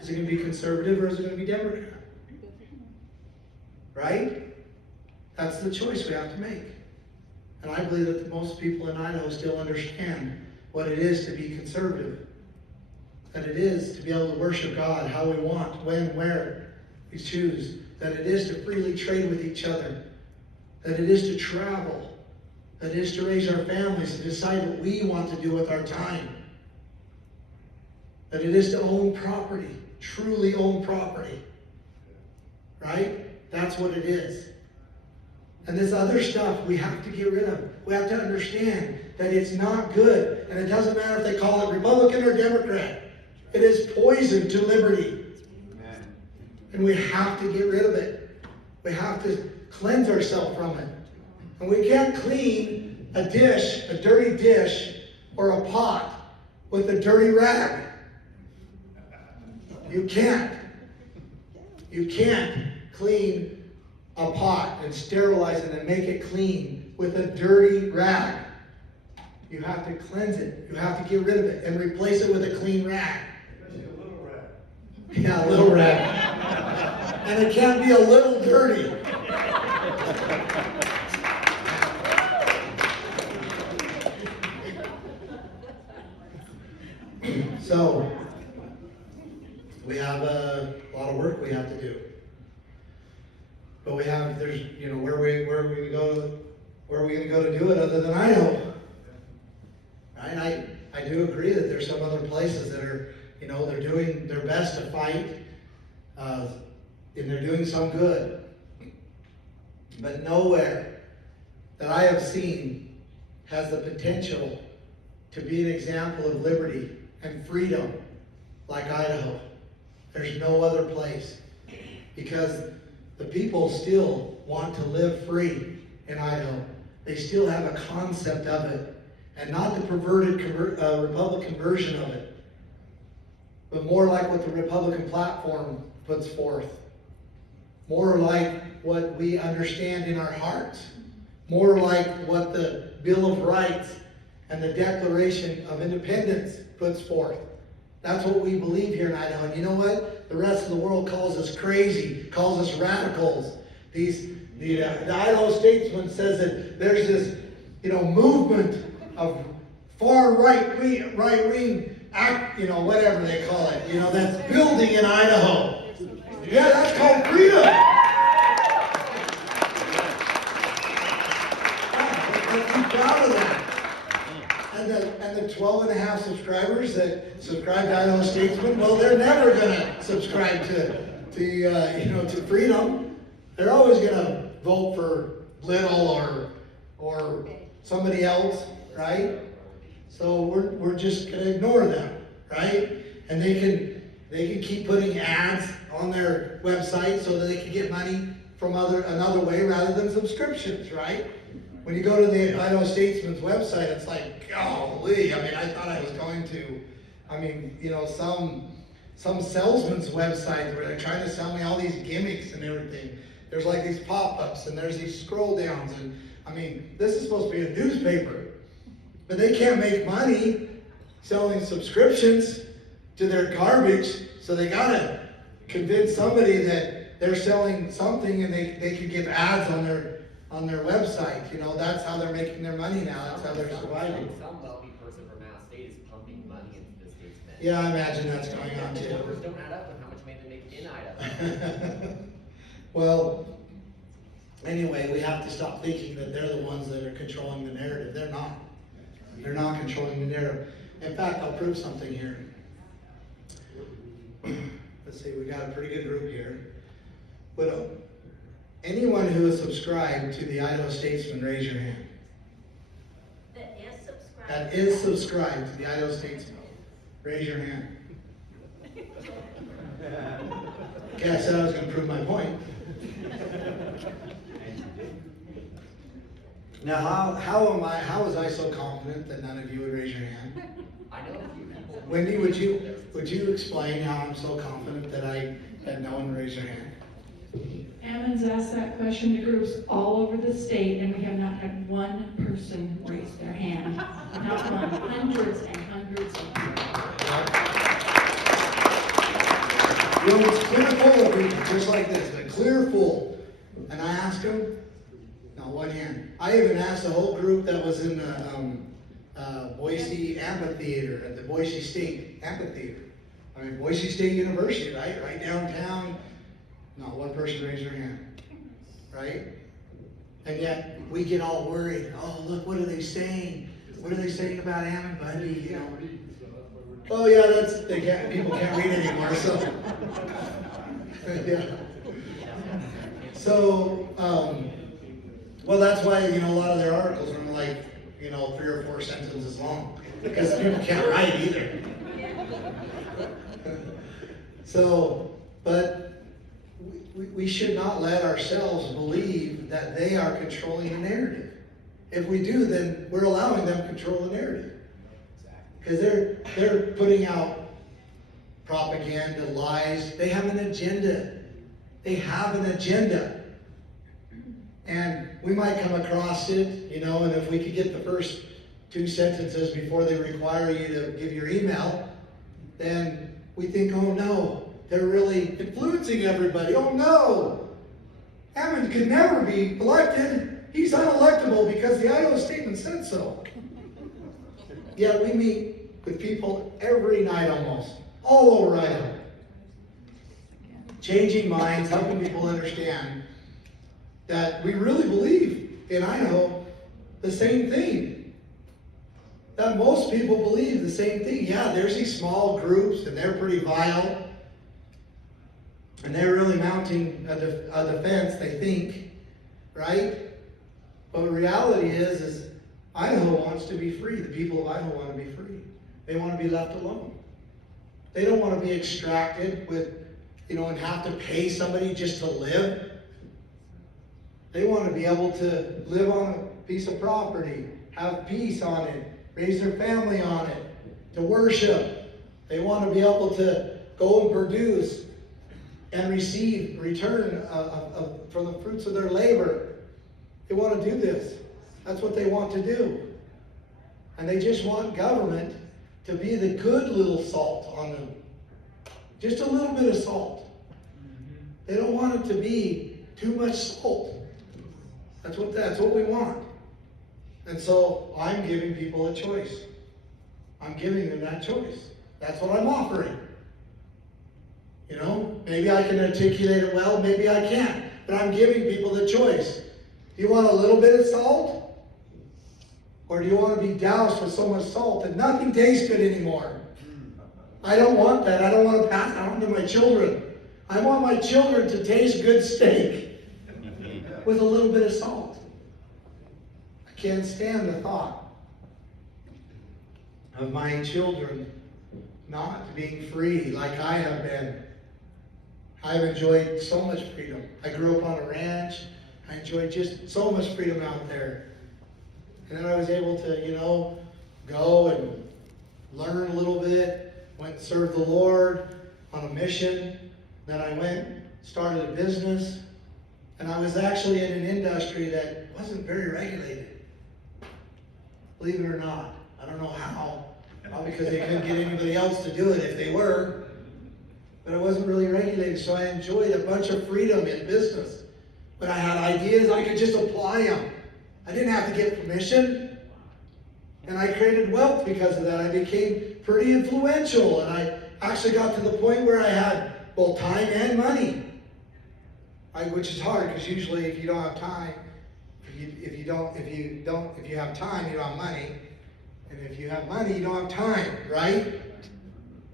Is it going to be conservative or is it going to be Democrat? Right? That's the choice we have to make. And I believe that most people in Idaho still understand what it is to be conservative. That it is to be able to worship God how we want, when, where we choose. That it is to freely trade with each other. That it is to travel. That it is to raise our families, to decide what we want to do with our time. That it is to own property, truly own property. Right? That's what it is. And this other stuff we have to get rid of. We have to understand that it's not good. And it doesn't matter if they call it Republican or Democrat. It is poison to liberty. Amen. And we have to get rid of it. We have to cleanse ourselves from it. And we can't clean a dish, a dirty dish, or a pot with a dirty rag. You can't. You can't clean a pot and sterilize it and make it clean with a dirty rag. You have to cleanse it. You have to get rid of it and replace it with a clean rag. Especially a little rat. Yeah, a little rag. And it can't be a little dirty. So, we have a lot of work we have to do. But there's, where are we gonna go to do it other than Idaho? Right? I do agree that there's some other places that are, they're doing their best to fight, and they're doing some good. But nowhere that I have seen has the potential to be an example of liberty and freedom like Idaho. There's no other place, because the people still want to live free in Idaho. They still have a concept of it, and not the perverted Republican version of it, but more like what the Republican platform puts forth. More like what we understand in our hearts. More like what the Bill of Rights and the Declaration of Independence puts forth. That's what we believe here in Idaho. And you know what? The rest of the world calls us crazy, calls us radicals. The Idaho Statesman says that there's this, movement of far right-wing act, whatever they call it, that's building in Idaho. Yeah, that's called freedom. Let's be proud of that. And the 12.5 subscribers that subscribe to Idaho Statesman, well, they're never going to subscribe to freedom. They're always going to vote for Little or somebody else, right? So we're just going to ignore them, right? And they can keep putting ads on their website so that they can get money from another way rather than subscriptions, right? When you go to the Idaho Statesman's website, it's like, golly, I thought I was going to, some salesman's website where they're trying to sell me all these gimmicks and everything. There's like these pop-ups and there's these scroll downs, and this is supposed to be a newspaper, but they can't make money selling subscriptions to their garbage, so they gotta convince somebody that they're selling something and they can give ads on their website. That's how they're making their money now. That's how they're surviving. Some wealthy person from Mass State is pumping money into the state's bank. Yeah, I imagine that's going on The too. numbers don't add up with how much money they make in Idaho. Well, anyway, we have to stop thinking that they're the ones that are controlling the narrative. They're not. They're not controlling the narrative. In fact, I'll prove something here. Let's see, we got a pretty good group here. But anyone who is subscribed to the Idaho Statesman, raise your hand. That is subscribed to the Idaho Statesman. Raise your hand. Okay, I said I was going to prove my point. Now, how was I so confident that none of you would raise your hand? I know a few people. Wendy, would you explain how I'm so confident that I had no one raise their hand? Ammon's asked that question to groups all over the state, and we have not had one person raise their hand. Not one. Hundreds and hundreds of people. It's clear full of people, just like this, but clear full. And I asked them, not one hand. I even asked the whole group that was in the Boise Amphitheater, at the Boise State Amphitheater. Boise State University, right downtown. Not one person raised their hand, right? And yet we get all worried. Oh, look, what are they saying? What are they saying about Ammon Bundy? Oh yeah, people can't read anymore. So yeah. So well, that's why a lot of their articles are like 3 or 4 sentences long, because people can't write either. So, but we should not let ourselves believe that they are controlling the narrative. If we do, then we're allowing them to control the narrative. Because they're putting out propaganda, lies. They have an agenda. They have an agenda. And we might come across it, and if we could get the first 2 sentences before they require you to give your email, then we think, oh no, they're really influencing everybody. Oh no, Ammon could never be elected. He's unelectable because the Idaho Statement said so. Yet we meet with people every night almost, all over Idaho, changing minds, helping people understand that we really believe in Idaho the same thing. That most people believe the same thing. Yeah, there's these small groups, and they're pretty vile. And they're really mounting a defense, they think, right? But the reality is Idaho wants to be free. The people of Idaho want to be free. They want to be left alone. They don't want to be extracted with, and have to pay somebody just to live. They want to be able to live on a piece of property, have peace on it, raise their family on it, to worship. They want to be able to go and produce and receive return from the fruits of their labor. They want to do this. That's what they want to do. And they just want government to be the good little salt on them. Just a little bit of salt. They don't want it to be too much salt. That's what we want. And so I'm giving people a choice. I'm giving them that choice. That's what I'm offering. Maybe I can articulate it well, maybe I can't. But I'm giving people the choice. Do you want a little bit of salt? Or do you want to be doused with so much salt that nothing tastes good anymore? I don't want that. I don't want to pass it on to my children. I want my children to taste good steak with a little bit of salt. I can't stand the thought of my children not being free like I have been. I've enjoyed so much freedom. I grew up on a ranch. I enjoyed just so much freedom out there. And then I was able to, go and learn a little bit, went and served the Lord on a mission. Then I went, started a business, and I was actually in an industry that wasn't very regulated. Believe it or not. I don't know how. Probably because they couldn't get anybody else to do it if they were. But it wasn't really regulated, so I enjoyed a bunch of freedom in business. When I had ideas, I could just apply them. I didn't have to get permission. And I created wealth because of that. I became pretty influential, and I actually got to the point where I had both time and money. Which is hard, because usually if you don't have time, if you have time, you don't have money. And if you have money, you don't have time, right?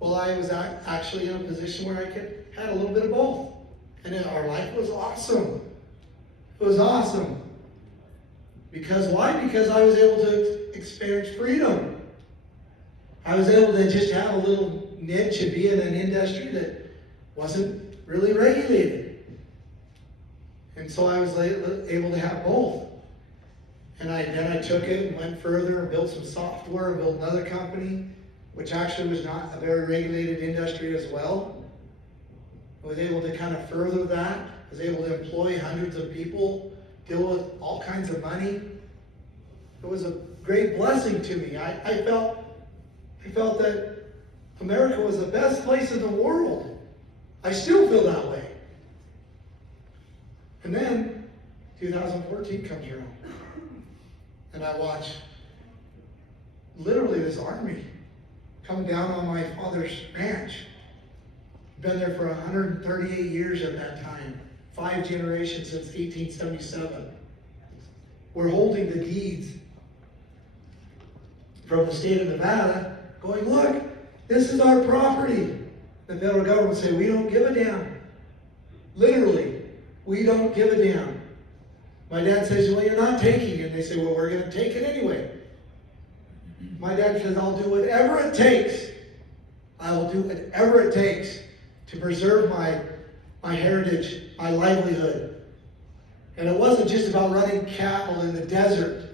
Well, I was actually in a position where I had a little bit of both. And then our life was awesome. It was awesome. Because why? Because I was able to experience freedom. I was able to just have a little niche and be in an industry that wasn't really regulated. And so I was able to have both. And then I took it and went further and built some software and built another company, which actually was not a very regulated industry as well. I was able to kind of further that. I was able to employ hundreds of people, deal with all kinds of money. It was a great blessing to me. I felt that America was the best place in the world. I still feel that way. And then 2014 comes around. And I watch literally this army come down on my father's ranch. Been there for 138 years at that time. 5 generations since 1877. We're holding the deeds from the state of Nevada, going, look, this is our property. The federal government would say, we don't give a damn. Literally, we don't give a damn. My dad says, well, you're not taking it. And they say, well, we're going to take it anyway. My dad says, I'll do whatever it takes. I will do whatever it takes to preserve my heritage, my livelihood. And it wasn't just about running cattle in the desert.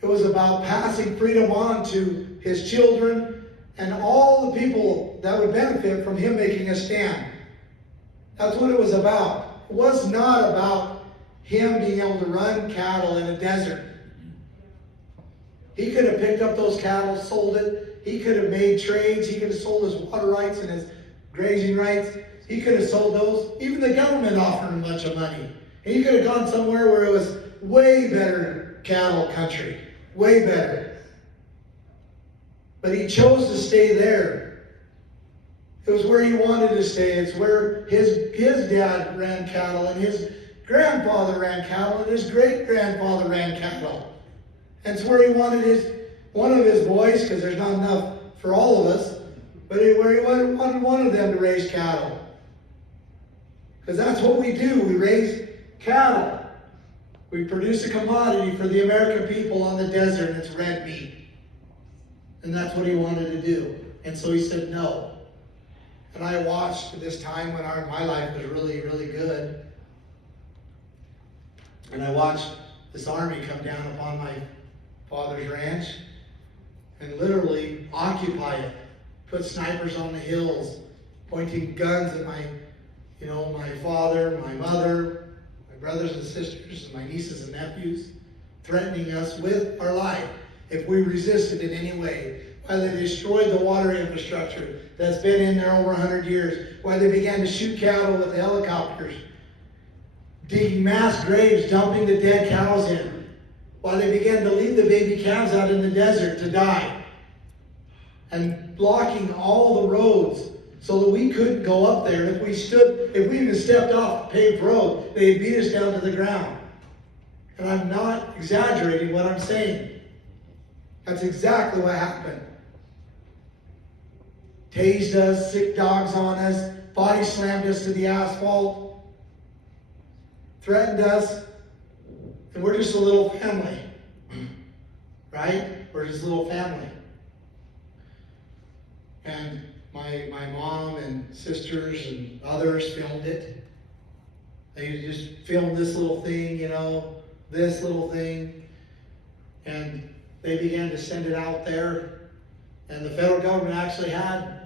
It was about passing freedom on to his children and all the people that would benefit from him making a stand. That's what it was about. It was not about him being able to run cattle in a desert. He could have picked up those cattle, sold it. He could have made trades. He could have sold his water rights and his grazing rights. He could have sold those. Even the government offered him a bunch of money. And he could have gone somewhere where it was way better cattle country. Way better. But he chose to stay there. It was where he wanted to stay. It's where his dad ran cattle and his grandfather ran cattle and his great-grandfather ran cattle. And it's where he wanted one of his boys, because there's not enough for all of us, but where he wanted one of them to raise cattle. Because that's what we do. We raise cattle. We produce a commodity for the American people on the desert, and it's red meat. And that's what he wanted to do. And so he said no. And I watched this time when my life was really, really good. And I watched this army come down upon my father's ranch and literally occupy it. Put snipers on the hills, pointing guns at my father, my mother, my brothers and sisters, and my nieces and nephews, threatening us with our life if we resisted in any way. Why they destroyed the water infrastructure that's been in there over 100 years. Why they began to shoot cattle with helicopters, digging mass graves, dumping the dead cows in. Why they began to leave the baby calves out in the desert to die. And blocking all the roads so that we couldn't go up there. And if we even stepped off the paved road, they'd beat us down to the ground. And I'm not exaggerating what I'm saying. That's exactly what happened. Tased us, sick dogs on us, body slammed us to the asphalt, threatened us, and we're just a little family. Right? We're just a little family. And my mom and sisters and others filmed it. They just filmed this little thing, this little thing. And they began to send it out there. And the federal government actually had,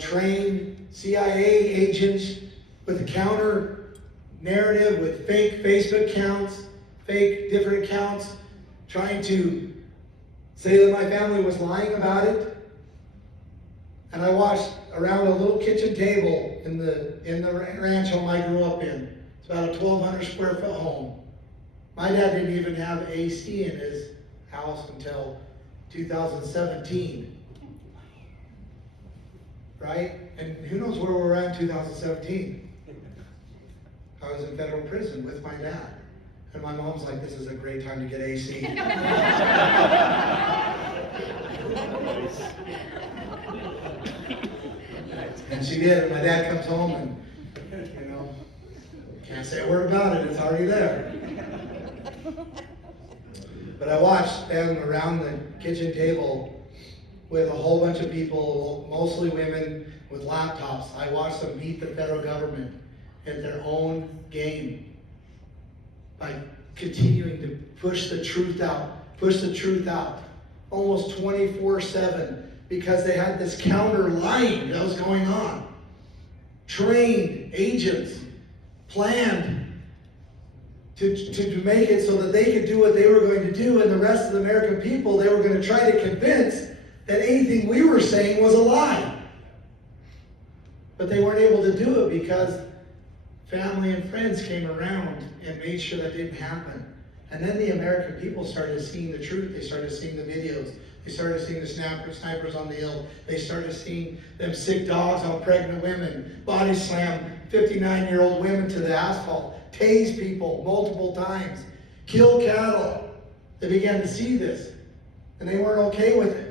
trained CIA agents with a counter narrative, with fake Facebook accounts, fake different accounts, trying to say that my family was lying about it. And I watched around a little kitchen table in the ranch home I grew up in. It's about a 1,200 square foot home. My dad didn't even have AC in his house until 2017. Right? And who knows where we're at in 2017? I was in federal prison with my dad. And my mom's like, this is a great time to get AC. And she did. And my dad comes home and, can't say a word about it. It's already there. But I watched them around the kitchen table with a whole bunch of people, mostly women with laptops. I watched them beat the federal government at their own game by continuing to push the truth out, almost 24/7, because they had this counter lying that was going on. Trained agents, planned to make it so that they could do what they were going to do, and the rest of the American people, they were going to try to convince that anything we were saying was a lie. But they weren't able to do it because family and friends came around and made sure that didn't happen. And then the American people started seeing the truth. They started seeing the videos. They started seeing the snipers on the hill. They started seeing them sick dogs on pregnant women, body slam 59-year-old women to the asphalt, tase people multiple times, kill cattle. They began to see this, and they weren't okay with it.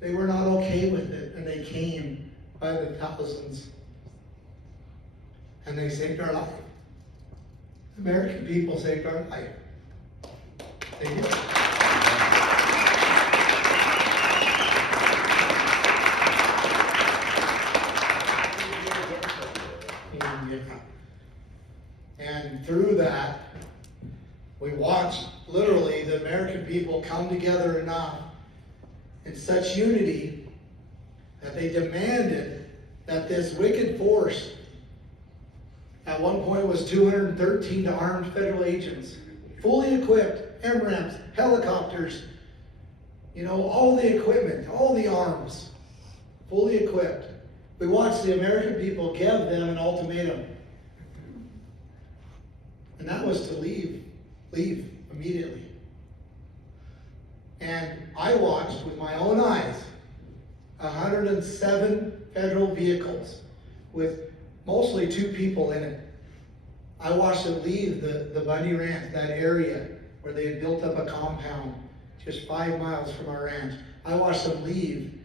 They were not okay with it, and they came by the thousands, and they saved our life. American people saved our life. They did. And through that, we watched literally the American people come together enough in such unity that they demanded that this wicked force, at one point was 213 armed federal agents, fully equipped, MRAPs, helicopters, all the equipment, all the arms, fully equipped. We watched the American people give them an ultimatum. And that was to leave immediately. And I watched with my own eyes 107 federal vehicles with mostly 2 people in it. I watched it leave the Bundy Ranch, that area where they had built up a compound just 5 miles from our ranch. I watched them leave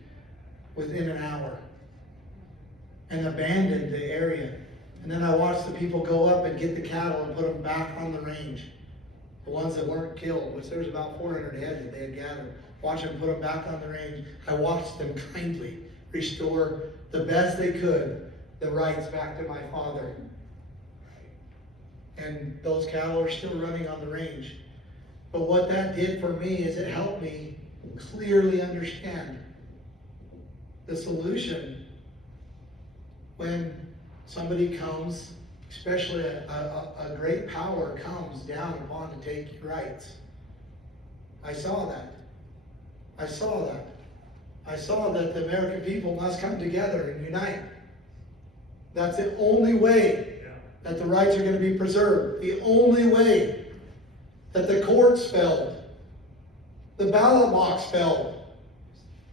within an hour and abandon the area. And then I watched the people go up and get the cattle and put them back on the range. The ones that weren't killed, which there was about 400 head that they had gathered. Watch them put them back on the range. I watched them kindly restore the best they could the rights back to my father. And those cattle are still running on the range. But what that did for me is it helped me clearly understand the solution when somebody comes, especially a great power comes down upon to take your rights. I saw that. I saw that. I saw that the American people must come together and unite. That's the only way that the rights are going to be preserved. The only way that the courts failed, the ballot box failed,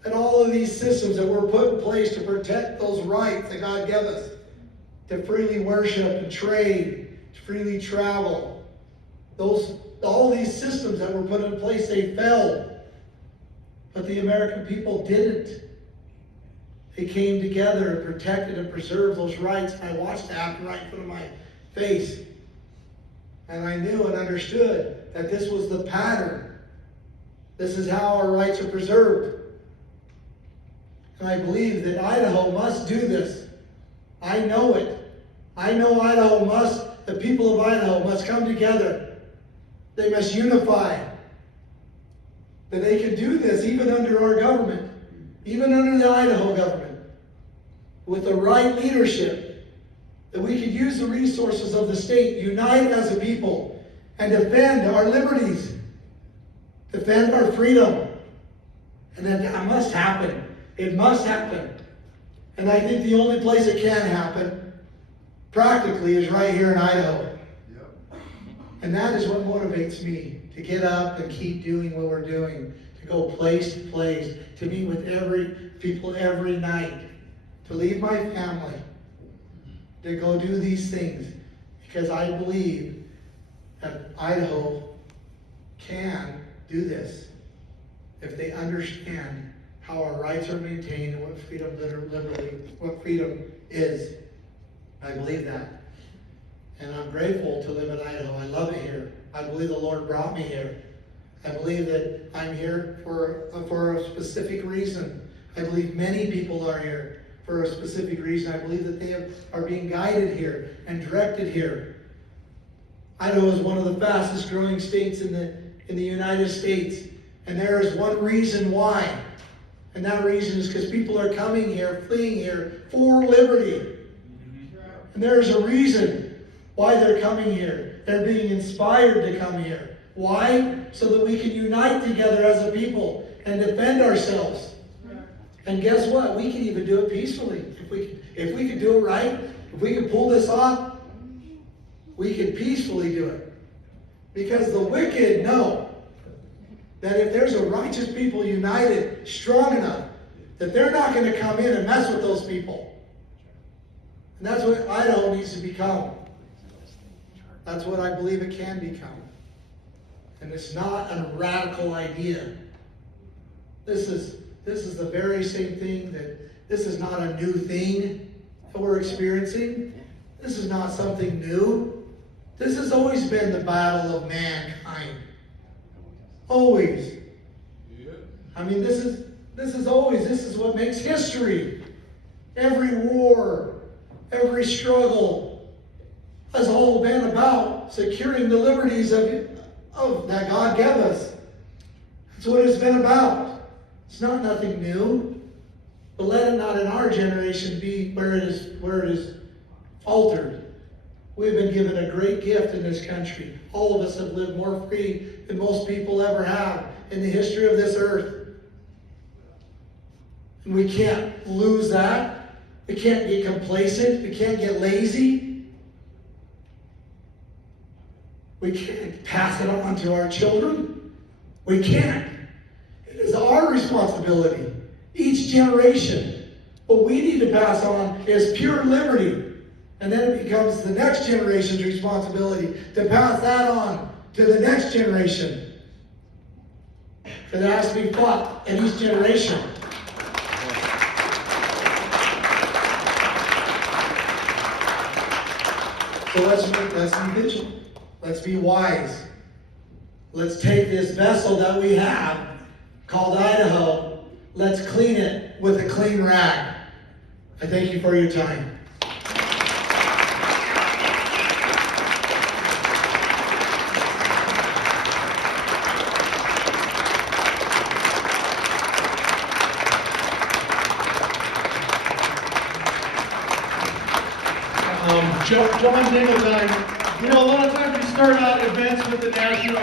and all of these systems that were put in place to protect those rights that God gave us to freely worship and trade, to freely travel. All these systems that were put in place, they failed. But the American people didn't. They came together and protected and preserved those rights. I watched it happen right in front of my face. And I knew and understood that this was the pattern. This is how our rights are preserved. And I believe that Idaho must do this. I know it. I know the people of Idaho must come together. They must unify. That they can do this even under our government, even under the Idaho government, with the right leadership. That we could use the resources of the state, unite as a people, and defend our liberties, defend our freedom. And that must happen. It must happen. And I think the only place it can happen, practically, is right here in Idaho. Yep. And that is what motivates me to get up and keep doing what we're doing, to go place to place, to meet with people every night, to leave my family, to go do these things, because I believe that Idaho can do this if they understand how our rights are maintained and what freedom is. I believe that. And I'm grateful to live in Idaho. I love it here. I believe the Lord brought me here. I believe that I'm here for a specific reason. I believe many people are here for a specific reason. I believe that they are being guided here and directed here. Idaho is one of the fastest growing states in the United States. And there is one reason why. And that reason is because people are coming here, fleeing here for liberty. And there is a reason why they're coming here. They're being inspired to come here. Why? So that we can unite together as a people and defend ourselves. And guess what? We can even do it peacefully. If we could do it right, if we could pull this off, we could peacefully do it. Because the wicked know that if there's a righteous people united, strong enough, that they're not going to come in and mess with those people. And that's what Idaho needs to become. That's what I believe it can become. And it's not a radical idea. This is the very same thing this is not a new thing that we're experiencing. This is not something new. This has always been the battle of mankind. Always. I mean, this is what makes history. Every war, every struggle has all been about securing the liberties of that God gave us. That's what it's been about. It's not nothing new. But let it not in our generation be where it is altered. We've been given a great gift in this country. All of us have lived more free than most people ever have in the history of this earth. And we can't lose that. We can't get complacent. We can't get lazy. We can't pass it on to our children. We can't. It is our responsibility. Each generation. What we need to pass on is pure liberty And then it becomes the next generation's responsibility to pass that on to the next generation. For that has to be fought in each generation. So let's be vigilant. Let's be wise. Let's take this vessel that we have called Idaho. Let's clean it with a clean rag. I thank you for your time. John Dingletime, you know, a lot of times we start out events with the national